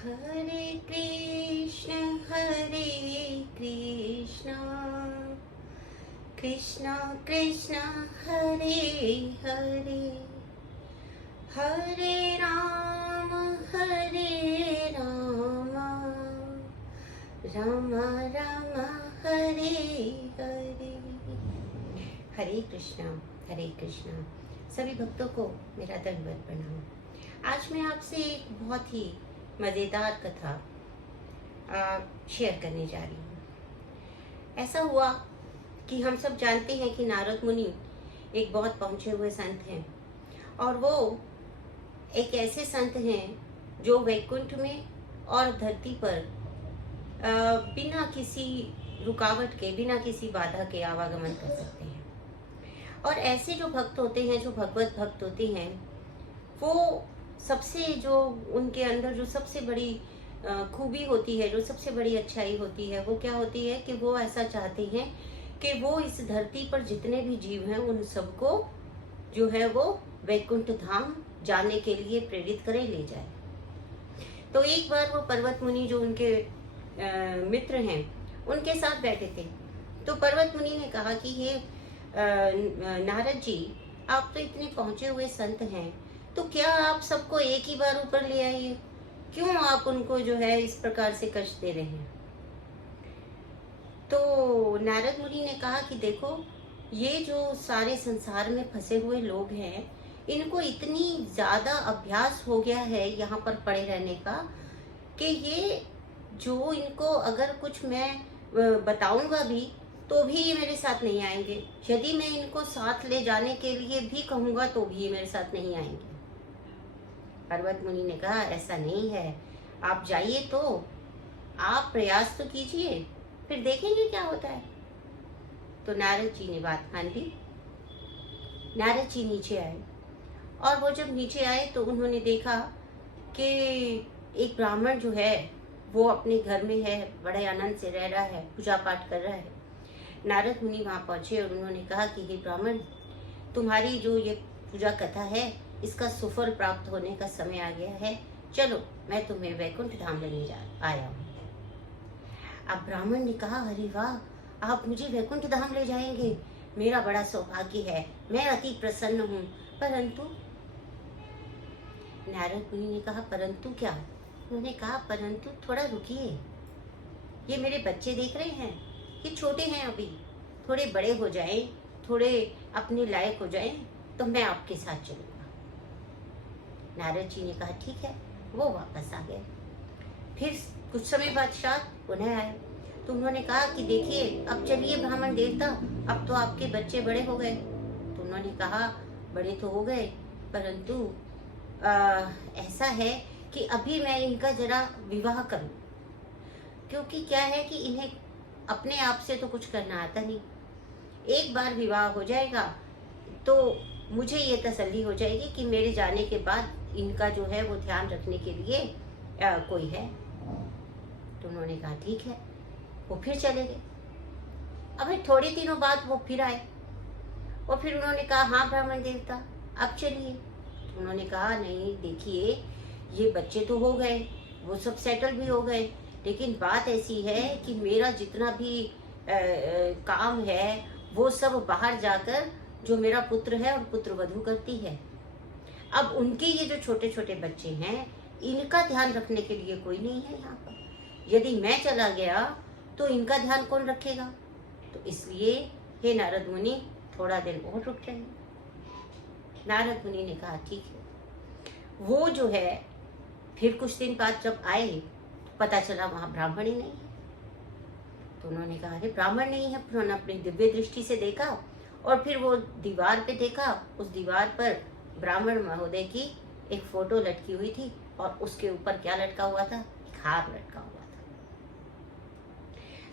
हरे कृष्ण कृष्ण कृष्ण हरे हरे, हरे राम राम राम हरे हरे। हरे कृष्णा सभी भक्तों को मेरा दंडवत प्रणाम। आज मैं आपसे एक बहुत ही मज़ेदार कथा शेयर करने जा रही हूँ। ऐसा हुआ कि हम सब जानते हैं कि नारद मुनि एक बहुत पहुँचे हुए संत हैं, और वो एक ऐसे संत हैं जो वैकुंठ में और धरती पर बिना किसी रुकावट के, बिना किसी बाधा के आवागमन कर सकते हैं। और ऐसे जो भक्त होते हैं, जो भगवत भक्त होते हैं, वो सबसे जो उनके अंदर जो सबसे बड़ी खूबी होती है, जो सबसे बड़ी अच्छाई होती है, वो क्या होती है कि वो ऐसा चाहते हैं कि वो इस धरती पर जितने भी जीव हैं उन सबको जो है वो वैकुंठ धाम जाने के लिए प्रेरित करे, ले जाए। तो एक बार वो पर्वत मुनि जो उनके मित्र हैं उनके साथ बैठे थे। तो पर्वत मुनि ने कहा कि ये नारद जी, आप तो इतने पहुंचे हुए संत हैं, तो क्या आप सबको एक ही बार ऊपर ले आइए, क्यों आप उनको जो है इस प्रकार से कष्ट दे रहे हैं। तो नारद मुनि ने कहा कि देखो, ये जो सारे संसार में फंसे हुए लोग हैं, इनको इतनी ज्यादा अभ्यास हो गया है यहाँ पर पड़े रहने का कि ये जो इनको अगर कुछ मैं बताऊंगा भी तो भी ये मेरे साथ नहीं आएंगे। यदि मैं इनको साथ ले जाने के लिए भी कहूंगा तो भी ये मेरे साथ नहीं आएंगे। पर्वत मुनि ने कहा ऐसा नहीं है, आप जाइए, तो आप प्रयास तो कीजिए, फिर देखेंगे क्या होता है। तो नारद जी ने बात मान ली। नारद जी नीचे आए, और वो जब नीचे आए तो उन्होंने देखा कि एक ब्राह्मण जो है वो अपने घर में है, बड़े आनंद से रह रहा है, पूजा पाठ कर रहा है। नारद मुनि वहां पहुंचे और उन्होंने कहा कि हे ब्राह्मण, तुम्हारी जो ये पूजा कथा है इसका सुफल प्राप्त होने का समय आ गया है, चलो मैं तुम्हें वैकुंठ धाम लेने जा आया हूँ। अब ब्राह्मण ने कहा अरे वाह, आप मुझे वैकुंठ धाम ले जाएंगे, मेरा बड़ा सौभाग्य है, मैं अति प्रसन्न हूँ। परंतु नारद मुनि ने कहा परंतु क्या? उन्होंने कहा परंतु थोड़ा रुकिए, ये मेरे बच्चे देख रहे हैं, ये छोटे हैं, अभी थोड़े बड़े हो जाएं, थोड़े अपने लायक हो जाएं, तो मैं आपके साथ चलूंगा। नारद जी ने कहा ठीक है। वो वापस आ गए। फिर कुछ समय पश्चात पुनः आए, तो उन्होंने कहा कि देखिए अब चलिए ब्राह्मण देवता, अब तो आपके बच्चे बड़े हो गए। तो उन्होंने कहा बड़े तो हो गए, परंतु ऐसा है कि अभी मैं इनका जरा विवाह करूं, क्योंकि क्या है कि इन्हें अपने आप से तो कुछ करना आता नहीं। एक बार विवाह हो जाएगा तो मुझे ये तसल्ली हो जाएगी कि मेरे जाने के बाद इनका जो है वो ध्यान रखने के लिए कोई है। तो उन्होंने कहा ठीक है। वो फिर चले गए। अभी थोड़े दिनों बाद वो फिर आए, और फिर उन्होंने कहा हाँ ब्राह्मण देवता अब चलिए। तो उन्होंने कहा नहीं, देखिए ये बच्चे तो हो गए, वो सब सेटल भी हो गए, लेकिन बात ऐसी है कि मेरा जितना भी काम है वो सब बाहर जाकर जो मेरा पुत्र है और पुत्र वधू करती है। अब उनके ये जो छोटे छोटे बच्चे हैं, इनका ध्यान रखने के लिए कोई नहीं है यहाँ पर। यदि मैं चला गया तो इनका ध्यान कौन रखेगा? तो इसलिए हे नारद मुनि, थोड़ा दिन और रुक जाइए। नारद मुनि ने कहा ठीक है। वो जो है फिर कुछ दिन बाद जब आए, पता चला वहां ब्राह्मण ही नहीं है। तो उन्होंने कहा अरे ब्राह्मण नहीं है। उन्होंने अपनी दिव्य दृष्टि से देखा, और फिर वो दीवार पे देखा, उस दीवार पर ब्राह्मण महोदय की एक फोटो लटकी हुई थी, और उसके ऊपर क्या लटका हुआ था? एक हार लटका हुआ था।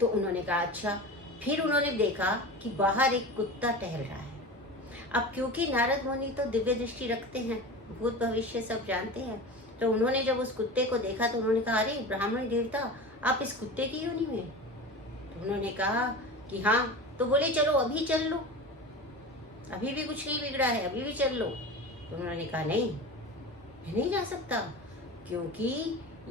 तो उन्होंने कहा अच्छा। फिर उन्होंने देखा कि बाहर एक कुत्ता टहल रहा है। अब क्योंकि नारद मुनि तो दिव्य दृष्टि रखते हैं, भूत भविष्य सब जानते हैं, तो उन्होंने जब उस कुत्ते को देखा तो उन्होंने कहा अरे ब्राह्मण देवता, आप इस कुत्ते की योनि में? तो उन्होंने कहा कि हाँ। तो बोले चलो अभी चल लो, अभी भी कुछ नहीं बिगड़ा है, अभी भी चल लो। तो उन्होंने कहा नहीं, मैं नहीं जा सकता, क्योंकि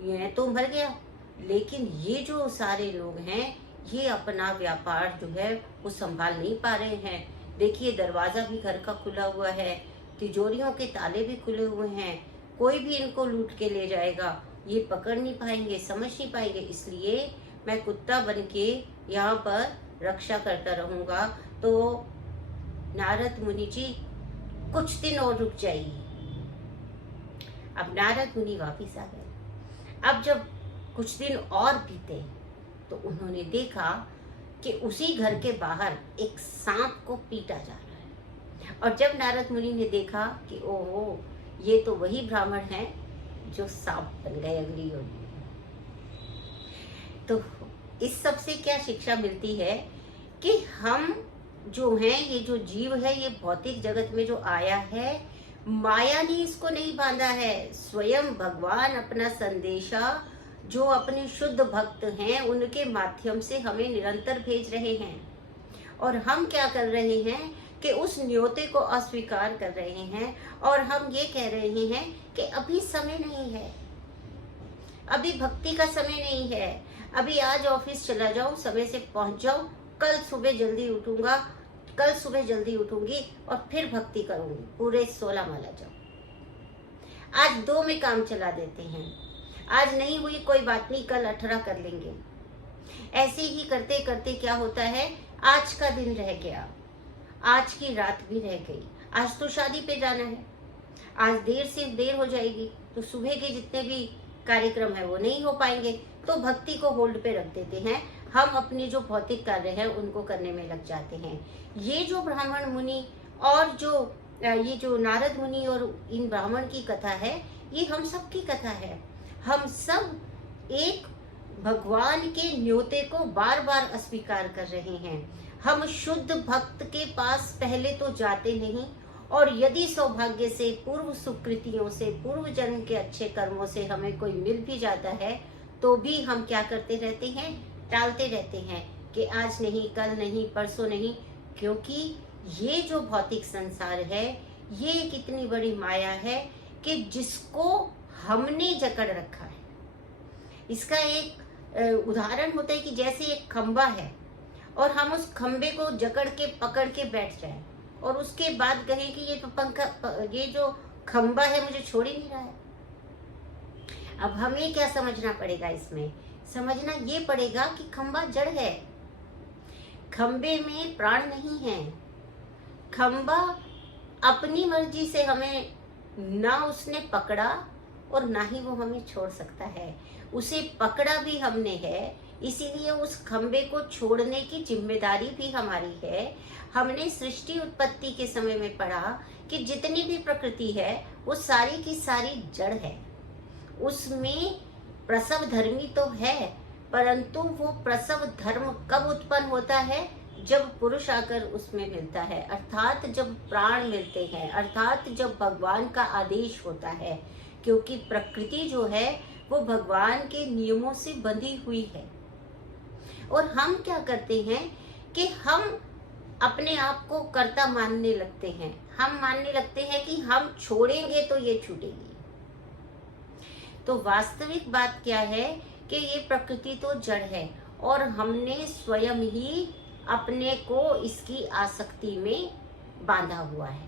ये तो मर गया। लेकिन ये जो सारे लोग हैं, ये अपना व्यापार जो है वो संभाल नहीं पा रहे हैं। देखिए, दरवाजा भी घर का खुला हुआ है, तिजोरियों के ताले भी खुले हुए हैं, कोई भी इनको लूट के ले जाएगा, ये पकड़ नहीं पाएंगे, समझ नहीं पाएंगे। इसलिए मैं कुत्ता बन के यहाँ पर रक्षा करता रहूंगा। तो नारद मुनि जी कुछ दिन और रुक जाइए। अब नारद मुनि वापिस आ गए। अब जब कुछ दिन और बीते तो उन्होंने देखा कि उसी घर के बाहर एक सांप को पीटा जा रहा है। और जब नारद मुनि ने देखा कि ओहो, ये तो वही ब्राह्मण हैं जो सांप बन गए अगली योनि में। तो इस सब से क्या शिक्षा मिलती है कि हम जो हैं, ये जो जीव है, ये भौतिक जगत में जो आया है, माया ने इसको नहीं बांधा है। स्वयं भगवान अपना संदेशा जो अपने शुद्ध भक्त हैं उनके माध्यम से हमें निरंतर भेज रहे हैं। और हम क्या कर रहे हैं कि उस न्योते को अस्वीकार कर रहे हैं और हम ये कह रहे हैं कि अभी समय नहीं है, अभी भक्ति का समय नहीं है, अभी आज ऑफिस चला जाऊं, समय से पहुंच जाऊं, कल सुबह जल्दी उठूंगा, कल सुबह जल्दी उठूंगी और फिर भक्ति करूंगी, पूरे 16 माला जाऊं। आज 2 में काम चला देते हैं, आज नहीं हुई कोई बात नहीं, कल 18 कर लेंगे। ऐसे ही करते करते क्या होता है, आज का दिन रह गया, आज की रात भी रह गई। आज तो शादी पे जाना है, आज देर से देर हो जाएगी तो सुबह के जितने भी कार्यक्रम है वो नहीं हो पाएंगे। तो भक्ति को होल्ड पे रख देते हैं, हम अपने जो भौतिक कार्य है उनको करने में लग जाते हैं। ये जो ब्राह्मण मुनि और ये जो नारद मुनि और इन ब्राह्मण की कथा है, ये हम सब की कथा है। हम सब एक भगवान के न्योते को बार बार अस्वीकार कर रहे हैं। हम शुद्ध भक्त के पास पहले तो जाते नहीं, और यदि सौभाग्य से, पूर्व सुकृतियों से, पूर्व जन्म के अच्छे कर्मों से हमें कोई मिल भी जाता है तो भी हम क्या करते रहते हैं, टालते रहते हैं कि आज नहीं, कल नहीं, परसों नहीं। क्योंकि ये जो भौतिक संसार है, ये कितनी बड़ी माया है कि जिसको हमने जकड़ रखा है। इसका एक उदाहरण होता है कि जैसे एक खंबा है और हम उस खंबे को जकड़ के पकड़ के बैठ जाएं और उसके बाद कहें कि ये तो ये जो खंबा है मुझे छोड़ ही नहीं रहा है। अब हमें क्या समझना पड़ेगा, इसमें समझना ये पड़ेगा कि खंबा जड़ है, खंबे में प्राण नहीं है। खंबा अपनी मर्जी से हमें ना उसने पकड़ा और ना ही वो हमें छोड़ सकता है। उसे पकड़ा भी हमने है, इसीलिए उस खंबे को छोड़ने की जिम्मेदारी भी हमारी है। हमने सृष्टि उत्पत्ति के समय में पढ़ा कि जितनी भी प्रकृति है वो सारी की सारी जड़ है। उसमें प्रसव धर्मी तो है, परंतु वो प्रसव धर्म कब उत्पन्न होता है, जब पुरुष आकर उसमें मिलता है, अर्थात जब प्राण मिलते हैं, अर्थात जब भगवान का आदेश होता है। क्योंकि प्रकृति जो है वो भगवान के नियमों से बंधी हुई है। और हम क्या करते हैं कि हम अपने आप को कर्ता मानने लगते हैं। हम मानने लगते हैं कि हम छोड़ेंगे तो ये छूटेगी। तो वास्तविक बात क्या है कि ये प्रकृति तो जड़ है और हमने स्वयं ही अपने को इसकी आसक्ति में बांधा हुआ है।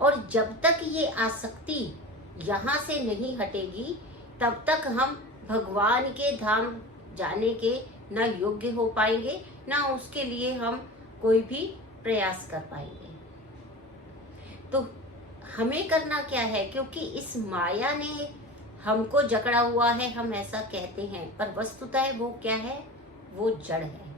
और जब तक ये आसक्ति यहाँ से नहीं हटेगी तब तक हम भगवान के धाम जाने के न योग्य हो पाएंगे, ना उसके लिए हम कोई भी प्रयास कर पाएंगे। तो हमें करना क्या है, क्योंकि इस माया ने हमको जकड़ा हुआ है, हम ऐसा कहते हैं, पर वस्तुतः वो क्या है, वो जड़ है।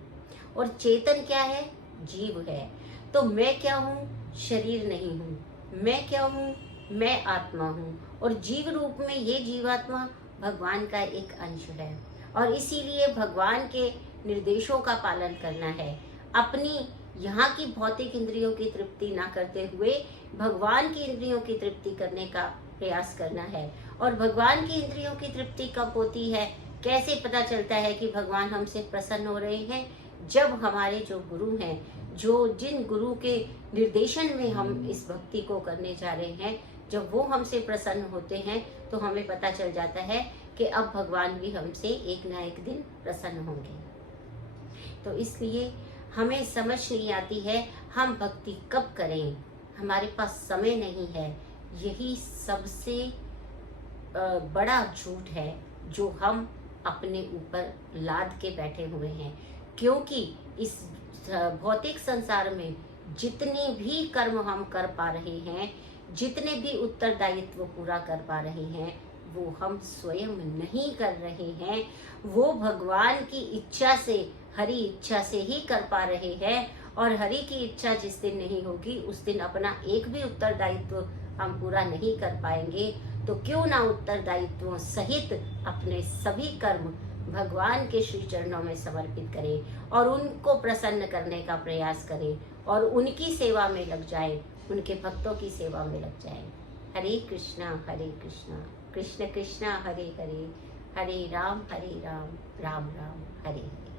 और चेतन क्या है, जीव है। तो मैं क्या हूँ, शरीर नहीं हूँ। मैं क्या हूँ, मैं आत्मा हूँ। और जीव रूप में ये जीवात्मा भगवान का एक अंश है। और इसीलिए भगवान के निर्देशों का पालन करना है। अपनी यहाँ की भौतिक इंद्रियों की तृप्ति ना करते हुए भगवान की इंद्रियों की तृप्ति करने का प्रयास करना है। और भगवान की इंद्रियों की तृप्ति कब होती है, कैसे पता चलता है कि भगवान हमसे प्रसन्न हो रहे हैं, जब हमारे जो गुरु हैं, जिन गुरु के निर्देशन में हम इस भक्ति को करने जा रहे हैं, जब वो हमसे प्रसन्न होते हैं तो हमें पता चल जाता है कि अब भगवान भी हमसे एक ना एक दिन प्रसन्न होंगे। तो इसलिए हमें समझ नहीं आती है हम भक्ति कब करें, हमारे पास समय नहीं है। यही सबसे बड़ा झूठ है जो हम अपने ऊपर लाद के बैठे हुए हैं। क्योंकि इस भौतिक संसार में जितने भी कर्म हम कर पा रहे हैं, जितने भी उत्तरदायित्व पूरा कर पा रहे हैं, वो हम स्वयं नहीं कर रहे हैं, वो भगवान की इच्छा से, हरि इच्छा से ही कर पा रहे हैं। और हरि की इच्छा जिस दिन नहीं होगी उस दिन अपना एक भी उत्तरदायित्व हम पूरा नहीं कर पाएंगे। तो क्यों ना उत्तरदायित्वों सहित अपने सभी कर्म भगवान के श्री चरणों में समर्पित करें और उनको प्रसन्न करने का प्रयास करें और उनकी सेवा में लग जाए, उनके भक्तों की सेवा में लग जाए। हरे कृष्णा कृष्ण कृष्ण हरे हरे, हरे राम राम राम हरे हरे।